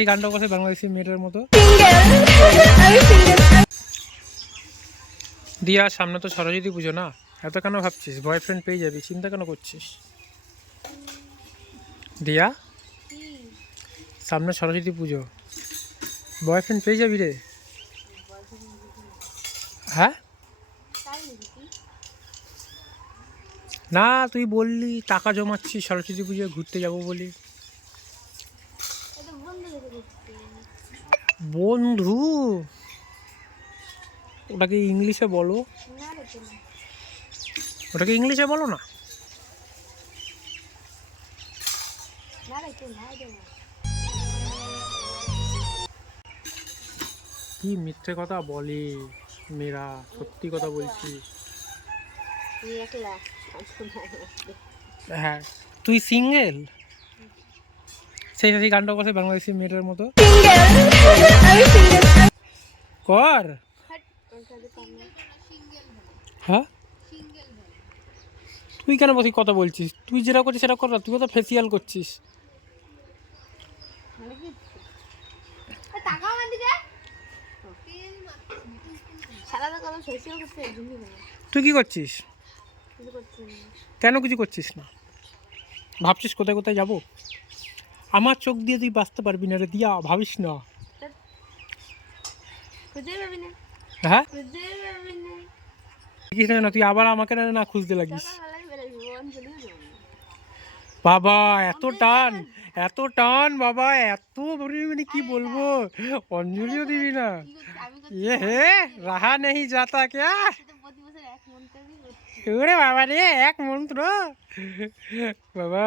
এই গানটা করছে বাংলাদেশি মেয়েটার মতো। দিয়া সামনে তো সরস্বতী পুজো না, এত কেন ভাবছিস? বয়ফ্রেন্ড পেয়ে যাবি, চিন্তা কেন করছিস? দিয়া সামনে সরস্বতী পুজো, বয়ফ্রেন্ড পেয়ে যাবি রে। হ্যাঁ না, তুই বললি টাকা জমাচ্ছিস সরস্বতী পুজোয় ঘুরতে যাবো বলি। বন্ধু, ওটাকে ইংলিশে বলো, ওটাকে ইংলিশে বলো না। কি মিথ্যে কথা বলে মেয়েরা, সত্যি কথা বলছি। হ্যাঁ, তুই সিঙ্গেল? সেই সেই গানটা করছে বাংলাদেশি মেয়েটার মতো। কর। হ্যাঁ, তুই কেন বসে কথা বলছিস? তুই যেটা করছিস সেটা কর না, তুই তো ফেসিয়াল করছিস। তুই কি করছিস? কেন কিছু করছিস না? ভাবছিস কোথায় কোথায় যাবো? আমার চোখ দিয়ে তুই বাঁচতে পারবি না রে দিয়া, ভাবিস না। হ্যাঁ, দেখিস না, তুই আবার আমাকে না খুঁজতে লাগিস। বাবা এত টান, এত টান বাবা, এত মানে কি বলবো, অঞ্জলিও দিবি না? ये है रहा नहीं जाता क्या? ওরে বাবা রে, এক মন্ত্র বাবা।